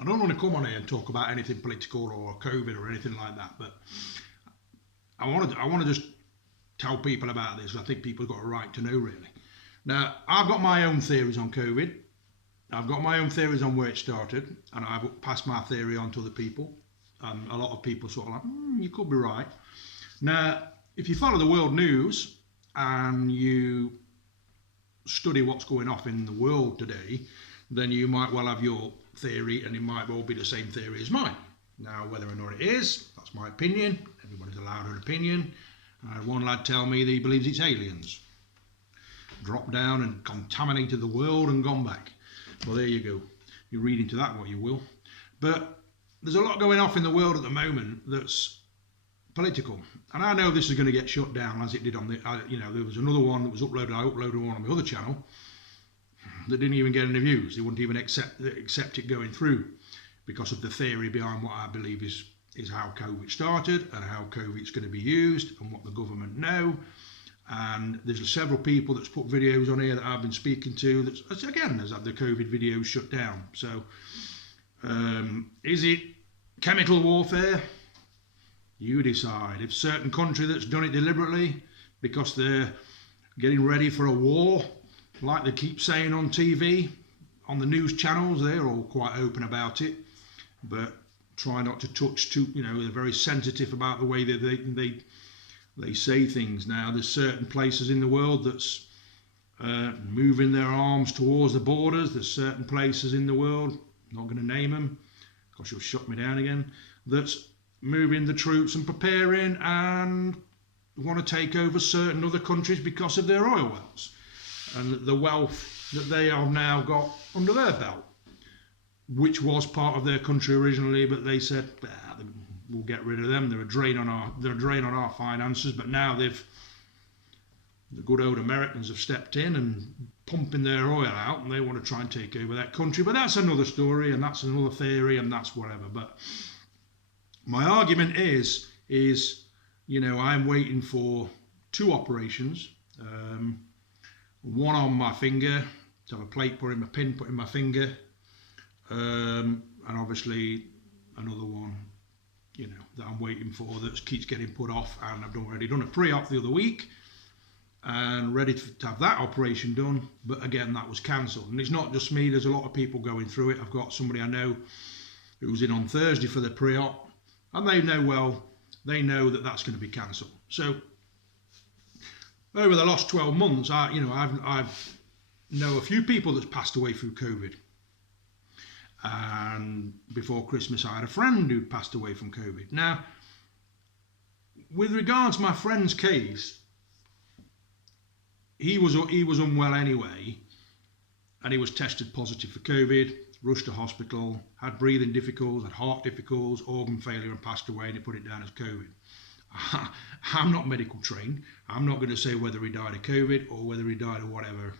I don't want to come on here and talk about anything political or COVID or anything like that, but I want to just tell people about this. I think people have got a right to know, really. Now, I've got my own theories on COVID. I've got my own theories on where it started, and I've passed my theory on to other people. A lot of people sort of like, you could be right. Now, if you follow the world news and you study what's going off in the world today, then you might well have your theory, and it might well be the same theory as mine. Now, whether or not it is, that's my opinion. Everybody's allowed an opinion. I had one lad tell me that he believes it's aliens. Dropped down and contaminated the world and gone back. Well, there you go. You read into that what you will. But there's a lot going off in the world at the moment that's political. And I know this is going to get shut down as it did on the, there was another one that was uploaded. I uploaded one on my other channel that didn't even get any views. They wouldn't even accept it going through because of the theory behind what I believe is how COVID started and how COVID's going to be used and what the government know. And there's several people that's put videos on here that I've been speaking to that's again has had the COVID videos shut down. So is it chemical warfare? You decide. If a certain country that's done it deliberately because they're getting ready for a war, like they keep saying on TV, on the news channels, they're all quite open about it, but try not to touch too, they're very sensitive about the way that they say things. Now, there's certain places in the world that's moving their arms towards the borders. There's certain places in the world, I'm not going to name them, because you'll shut me down again, that's moving the troops and preparing and want to take over certain other countries because of their oil wells and the wealth that they have now got under their belt, which was part of their country originally, but they said, we'll get rid of them. They're a drain on our finances. But now the good old Americans have stepped in and pumping their oil out, and they want to try and take over that country. But that's another story, and that's another theory, and that's whatever. But my argument is I'm waiting for 2 operations. One on my finger, to have a plate put in, a pin put in my finger, and obviously another one, that I'm waiting for that keeps getting put off. And I've already done a pre-op the other week and ready to have that operation done, but again that was cancelled. And it's not just me, there's a lot of people going through it. I've got somebody I know who's in on Thursday for the pre-op, and they know that that's going to be cancelled. So over the last 12 months, I've know a few people that's passed away through COVID. And before Christmas, I had a friend who passed away from COVID. Now, with regards to my friend's case, he was unwell anyway, and he was tested positive for COVID, rushed to hospital, had breathing difficulties, had heart difficulties, organ failure, and passed away, and he put it down as COVID. I'm not medical trained. I'm not going to say whether he died of COVID or whether he died of whatever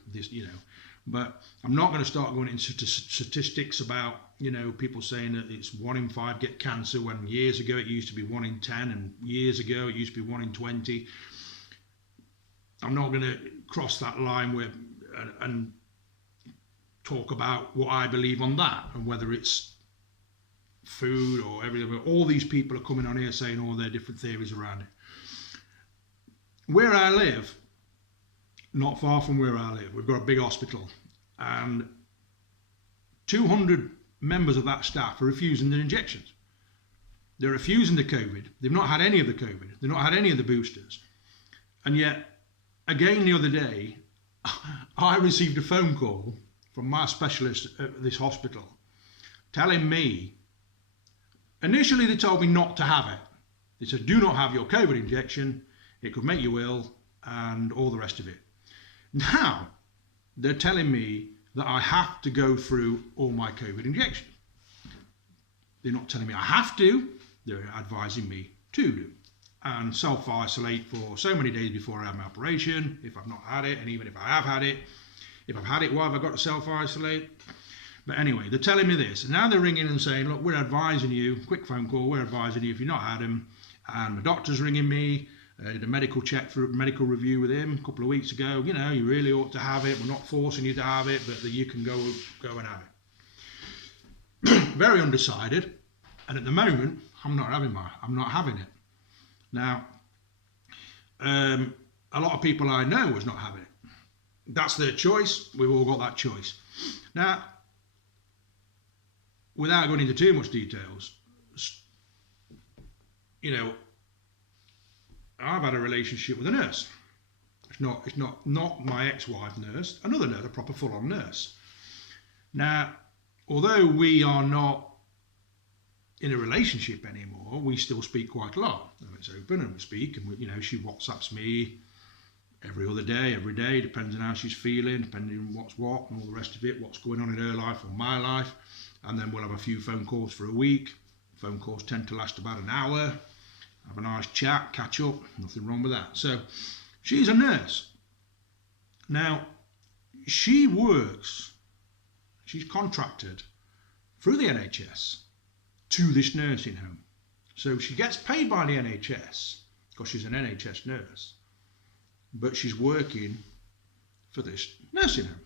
but I'm not going to start going into statistics about people saying that it's 1 in 5 get cancer, when years ago it used to be 1 in 10, and years ago it used to be 1 in 20. I'm not going to cross that line and talk about what I believe on that, and whether it's food or everything. All these people are coming on here saying all their different theories around it. Where I live, not far from where I live, we've got a big hospital, and 200 members of that staff are refusing their injections. They're refusing the COVID. They've not had any of the COVID. They've not had any of the boosters. And yet, again the other day, I received a phone call from my specialist at this hospital telling me, initially they told me not to have it. They said, do not have your COVID injection, it could make you ill, and all the rest of it. Now, they're telling me that I have to go through all my COVID injections. They're not telling me I have to, they're advising me to do. And self-isolate for so many days before I have my operation, if I've not had it, and even if I have had it. If I've had it, why have I got to self-isolate? But anyway, they're telling me this. And now they're ringing and saying, look, we're advising you, quick phone call, we're advising you if you've not had them. And the doctor's ringing me, did a medical check, for medical review with him a couple of weeks ago. You really ought to have it. We're not forcing you to have it, but that you can go and have it. very undecided, and at the moment, I'm not having it. Now, a lot of people I know is not having it. That's their choice. We've all got that choice. Now, without going into too much details, you know, I've had a relationship with a nurse. It's not my ex-wife nurse, another nurse, a proper full-on nurse. Now, although we are not in a relationship anymore, we still speak quite a lot. And it's open and we speak, and she WhatsApps me every other day, every day, depends on how she's feeling, depending on what's what and all the rest of it, what's going on in her life or my life. And then we'll have a few phone calls for a week. Phone calls tend to last about an hour. Have a nice chat, catch up, nothing wrong with that. So she's a nurse. Now, she's contracted through the NHS to this nursing home. So she gets paid by the NHS because she's an NHS nurse, but she's working for this nursing home.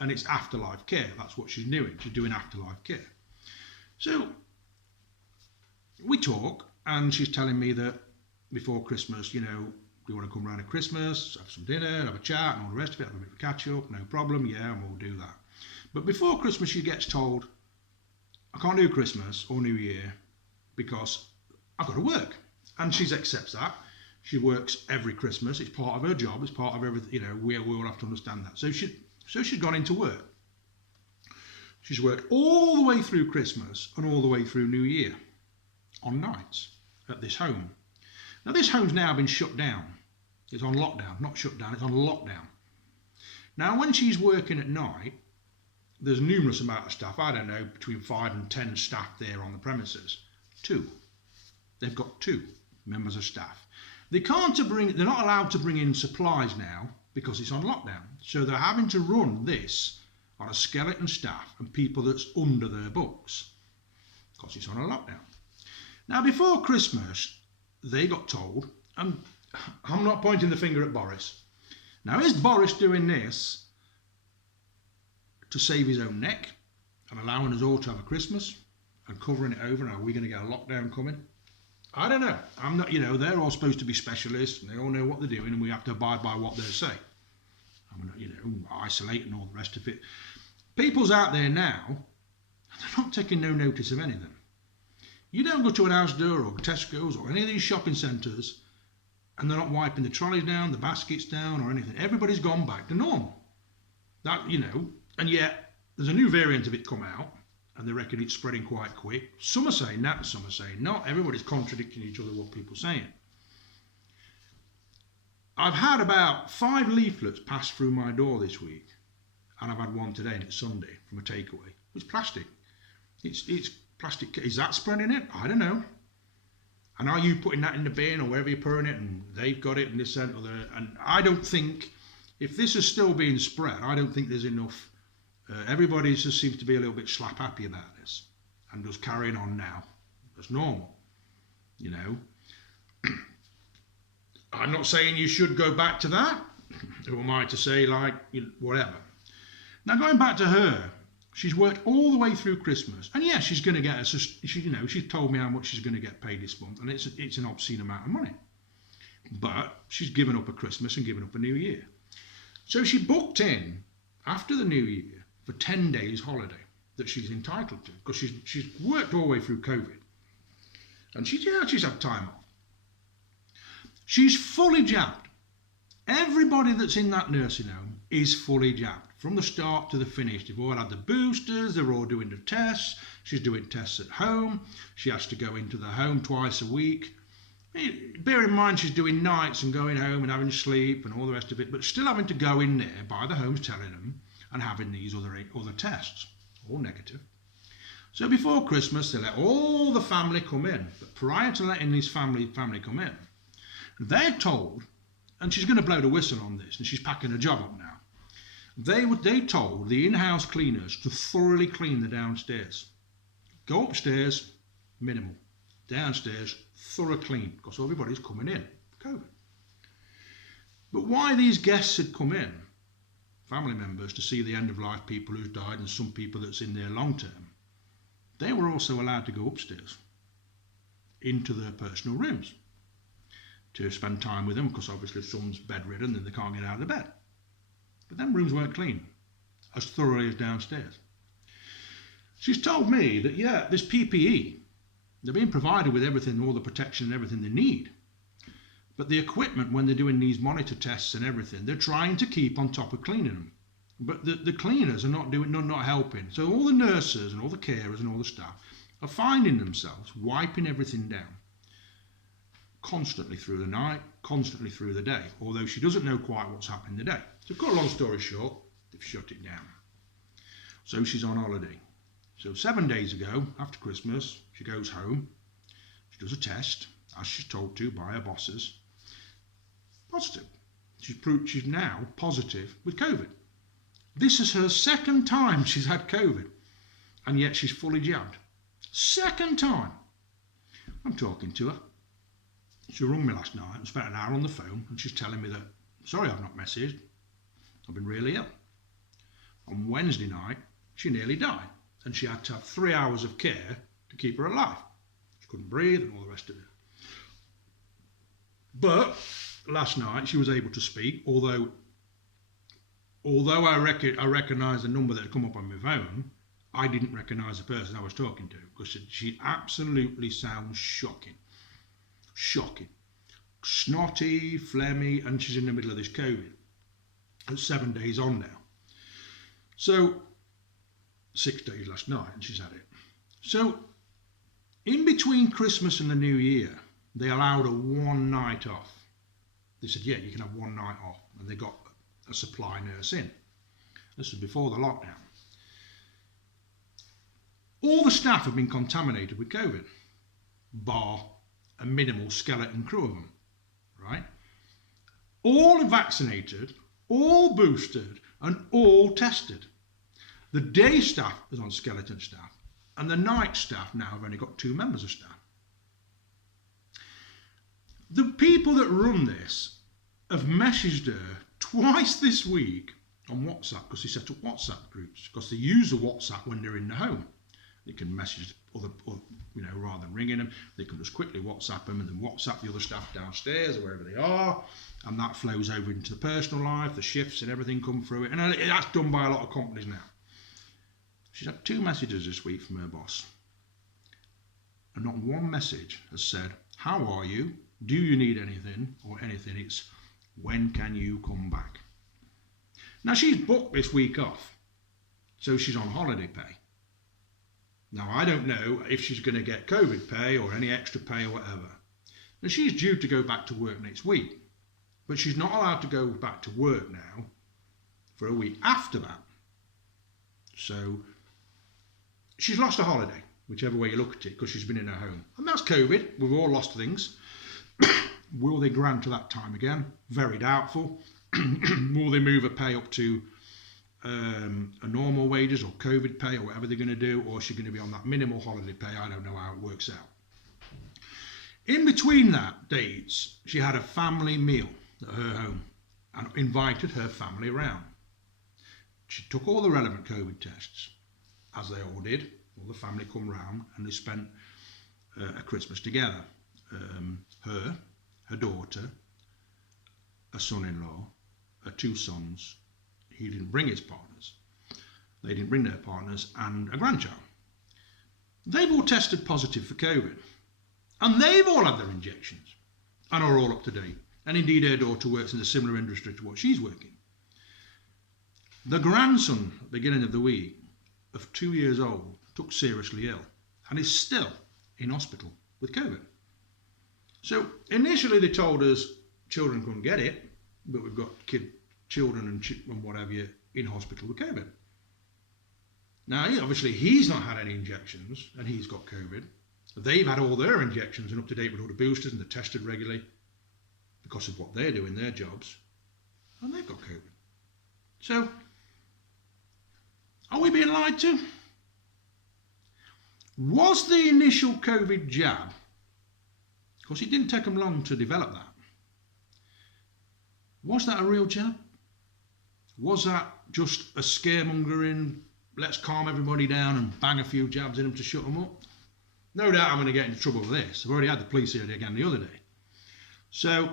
And it's afterlife care. That's what she's doing. She's doing afterlife care. So we talk, and she's telling me that before Christmas, do you want to come round at Christmas, have some dinner, have a chat, and all the rest of it, have a bit of a catch up, no problem, yeah, and we'll do that. But before Christmas, she gets told, I can't do Christmas or New Year because I've got to work. And she accepts that. She works every Christmas. It's part of her job. It's part of everything. We all have to understand that. So she's gone into work. She's worked all the way through Christmas and all the way through New Year on nights at this home. Now, this home's now been shut down. It's on lockdown, not shut down, it's on lockdown. Now, when she's working at night, there's numerous amount of staff, I don't know, between 5 and 10 staff there on the premises. 2. They've got 2 members of staff. They're not allowed to bring in supplies now because it's on lockdown. So they're having to run this on a skeleton staff and people that's under their books because it's on a lockdown. Now, before Christmas, they got told, and I'm not pointing the finger at Boris. Now, is Boris doing this to save his own neck and allowing us all to have a Christmas and covering it over? And are we going to get a lockdown coming? I don't know. I'm not, they're all supposed to be specialists and they all know what they're doing and we have to abide by what they say. I'm not, isolate and all the rest of it. People's out there now, they're not taking no notice of anything. You don't go to an Asda or Tesco's or any of these shopping centres and they're not wiping the trolleys down, the baskets down or anything. Everybody's gone back to normal. That, and yet there's a new variant of it come out and they reckon it's spreading quite quick. Some are saying that, some are saying not. Everybody's contradicting each other what people are saying. I've had about 5 leaflets pass through my door this week and I've had one today and it's Sunday from a takeaway. It's plastic. It's plastic. Is that spreading it? I don't know. And are you putting that in the bin or wherever you're putting it and they've got it in this and other? And I don't think, if this is still being spread, I don't think there's enough. Everybody just seems to be a little bit slap happy about this and just carrying on now as normal. I'm not saying you should go back to that. Who am I to say, whatever. Now, going back to her, she's worked all the way through Christmas, and yeah, she's going to get she's told me how much she's going to get paid this month, and it's an obscene amount of money. But she's given up a Christmas and given up a New Year, so she booked in after the New Year for 10 days holiday that she's entitled to because she's worked all the way through COVID, and she's had time off. She's fully jabbed. Everybody that's in that nursing home is fully jabbed. From the start to the finish. They've all had the boosters, they're all doing the tests. She's doing tests at home. She has to go into the home twice a week. Bear in mind she's doing nights and going home and having sleep and all the rest of it, but still having to go in there by the homes telling them and having these other tests, all negative. So before Christmas, they let all the family come in. But prior to letting this family come in, they're told, and she's going to blow the whistle on this, and she's packing her job up now. They told the in-house cleaners to thoroughly clean the downstairs. Go upstairs, minimal. Downstairs, thorough clean, because everybody's coming in for COVID. But why these guests had come in, family members, to see the end-of-life people who's died and some people that's in there long-term, they were also allowed to go upstairs into their personal rooms to spend time with them, because obviously if someone's bedridden, then they can't get out of the bed. But them rooms weren't clean as thoroughly as downstairs. She's told me that, yeah, this PPE, they're being provided with everything, all the protection and everything they need. But the equipment, when they're doing these monitor tests and everything, they're trying to keep on top of cleaning them. But the cleaners are not helping. So all the nurses and all the carers and all the staff are finding themselves wiping everything down constantly through the night, constantly through the day, although she doesn't know quite what's happening today. So cut a long story short, they've shut it down. So she's on holiday. So 7 days ago, after Christmas, she goes home, she does a test, as she's told to by her bosses. Positive. She's now positive with COVID. This is her second time she's had COVID, and yet she's fully jabbed. Second time. I'm talking to her. She rung me last night and spent an hour on the phone, and she's telling me that, sorry I've not messaged, I've been really ill. On Wednesday night, she nearly died, and she had to have 3 hours of care to keep her alive. She couldn't breathe and all the rest of it. But last night she was able to speak, although I recognised the number that had come up on my phone, I didn't recognise the person I was talking to, because she absolutely sounds shocking. Shocking. Snotty, phlegmy, and she's in the middle of this COVID. It's 7 days on now. So, 6 days last night, and she's had it. So, in between Christmas and the New Year, they allowed her 1 night off. They said, yeah, you can have 1 night off. And they got a supply nurse in. This was before the lockdown. All the staff have been contaminated with COVID, bar a minimal skeleton crew of them, right? All vaccinated, all boosted, and all tested. The day staff is on skeleton staff, and the night staff now have only got 2 members of staff. The people that run this have messaged her twice this week on WhatsApp, because they set up WhatsApp groups, because they use the WhatsApp when they're in the home. They can message rather than ringing them, they can just quickly WhatsApp them and then WhatsApp the other staff downstairs or wherever they are, and that flows over into the personal life, the shifts and everything come through it, and that's done by a lot of companies now. She's had 2 messages this week from her boss, and not one message has said, how are you? Do you need anything or anything? It's, when can you come back? Now she's booked this week off, so she's on holiday pay. Now I don't know if she's going to get COVID pay or any extra pay or whatever. Now she's due to go back to work next week, but she's not allowed to go back to work now for a week after that. So she's lost a holiday, whichever way you look at it, because she's been in her home. And that's COVID. We've all lost things. Will they grant her that time again? Very doubtful. Will they move her pay up to a normal wages or COVID pay or whatever they're going to do, or is she going to be on that minimal holiday pay? I don't know how it works out. In between that dates, she had a family meal at her home and invited her family around. She took all the relevant COVID tests, as they all did. All the family come round and they spent a Christmas together. Her daughter, a son-in-law, her 2 sons. He didn't bring his partners. They didn't bring their partners, and a grandchild. They've all tested positive for COVID. And they've all had their injections and are all up to date. And indeed her daughter works in a similar industry to what she's working. The grandson, at the beginning of the week, of 2 years old, took seriously ill and is still in hospital with COVID. So initially they told us children couldn't get it, but we've got children and whatever in hospital with COVID. Now, obviously, he's not had any injections and he's got COVID. They've had all their injections and up to date with all the boosters and they're tested regularly because of what they're doing, their jobs, and they've got COVID. So, are we being lied to? Was the initial COVID jab, of course it didn't take them long to develop that, was that a real jab? Was that just a scaremongering, let's calm everybody down and bang a few jabs in them to shut them up. No doubt I'm going to get into trouble with this. I've already had the police here again the other day. So,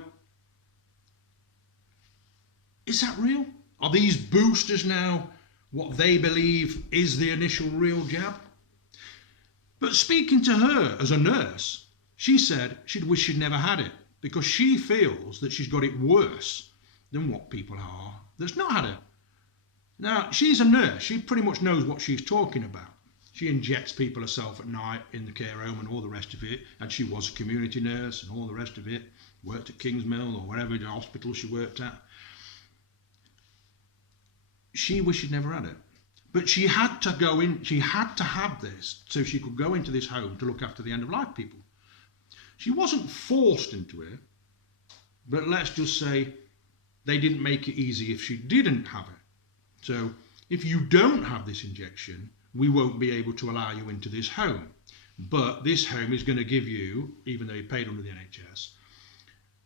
is that real? Are these boosters now what they believe is the initial real jab? But speaking to her as a nurse, she said she'd wish she'd never had it because she feels that she's got it worse than what people are that's not had it. Now, she's a nurse. She pretty much knows what she's talking about. She injects people herself at night in the care home and all the rest of it. And she was a community nurse and all the rest of it. Worked at Kingsmill or wherever the hospital she worked at. She wished she'd never had it. But she had to go in, she had to have this so she could go into this home to look after the end-of-life people. She wasn't forced into it, but let's just say they didn't make it easy if she didn't have it. So if you don't have this injection, we won't be able to allow you into this home. But this home is going to give you, even though you're paid under the NHS,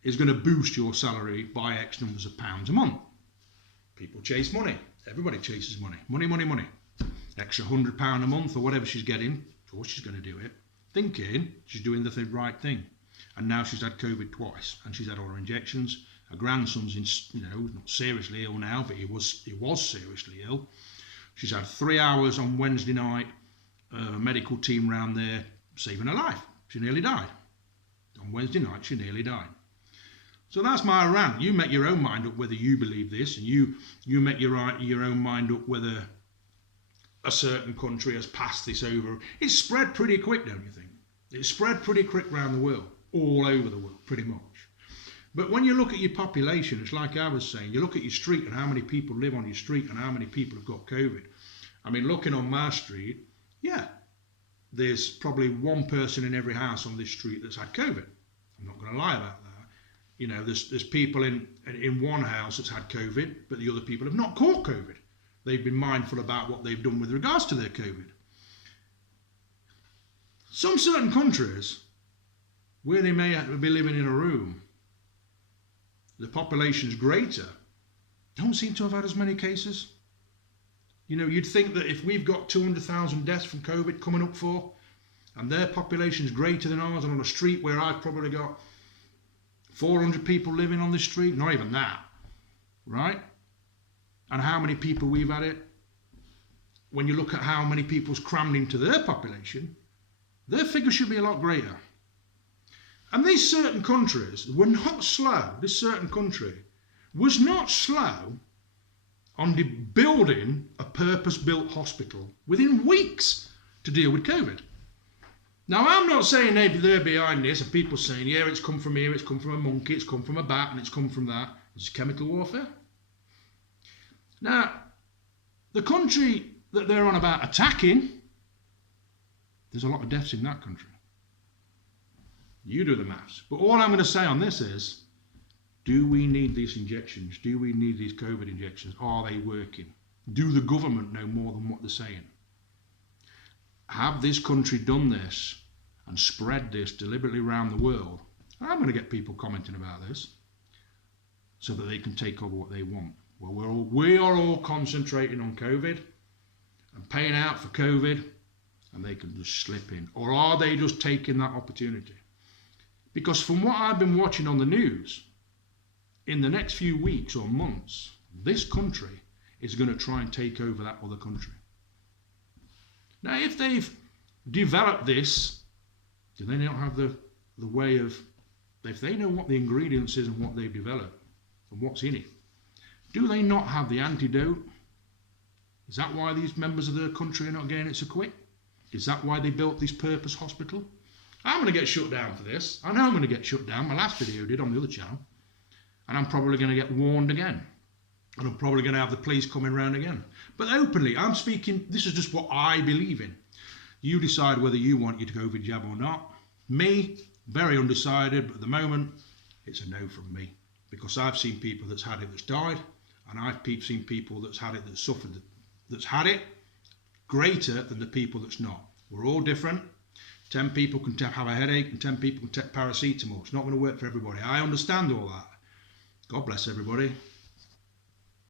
is going to boost your salary by X numbers of pounds a month. People chase money. Everybody chases money. Money, money, money. Extra £100 a month or whatever she's getting. Of course she's going to do it. Thinking she's doing the right thing. And now she's had COVID twice. And she's had all her injections. Her grandson's not seriously ill now, but he was seriously ill. She's had 3 hours on Wednesday night. A medical team round there saving her life. She nearly died. On Wednesday night, she nearly died. So that's my rant. You make your own mind up whether you believe this, and you make your own mind up whether a certain country has passed this over. It's spread pretty quick, don't you think? It's spread pretty quick around the world, all over the world, pretty much. But when you look at your population, it's like I was saying, you look at your street and how many people live on your street and how many people have got COVID. I mean, looking on my street, yeah, there's probably one person in every house on this street that's had COVID. I'm not going to lie about that. You know, there's people in one house that's had COVID, but the other people have not caught COVID. They've been mindful about what they've done with regards to their COVID. Some certain countries, where they may be living in a room, the population's greater, don't seem to have had as many cases. You know, you'd think that if we've got 200,000 deaths from COVID coming up for, and their population's greater than ours, and on a street where I've probably got 400 people living on this street, not even that, right? And how many people we've had it, when you look at how many people's crammed into their population, their figure should be a lot greater. And these certain countries were not slow, this certain country was not slow on building a purpose-built hospital within weeks to deal with COVID. Now, I'm not saying they're behind this, and people saying, yeah, it's come from here, it's come from a monkey, it's come from a bat, and it's come from that. It's chemical warfare. Now, the country that they're on about attacking, there's a lot of deaths in that country. You do the maths. But all I'm going to say on this is, do we need these injections? Do we need these COVID injections? Are they working? Do the government know more than what they're saying? Have this country done this and spread this deliberately around the world? I'm going to get people commenting about this so that they can take over what they want. Well, we are all concentrating on COVID and paying out for COVID, and they can just slip in. Or are they just taking that opportunity? Because from what I've been watching on the news, in the next few weeks or months, this country is going to try and take over that other country. Now, if they've developed this, do they not have the way of, if they know what the ingredients is and what they've developed and what's in it, do they not have the antidote? Is that why these members of their country are not getting it so quick? Is that why they built this purpose hospital? I'm going to get shut down for this. I know I'm going to get shut down. My last video did on the other channel. And I'm probably going to get warned again. And I'm probably going to have the police coming round again. But openly, I'm speaking, this is just what I believe in. You decide whether you want your COVID jab or not. Me, very undecided, but at the moment, it's a no from me. Because I've seen people that's had it that's died, and I've seen people that's had it that's suffered, that's had it greater than the people that's not. We're all different. 10 people can have a headache and 10 people can take paracetamol. It's not going to work for everybody. I understand all that. God bless everybody.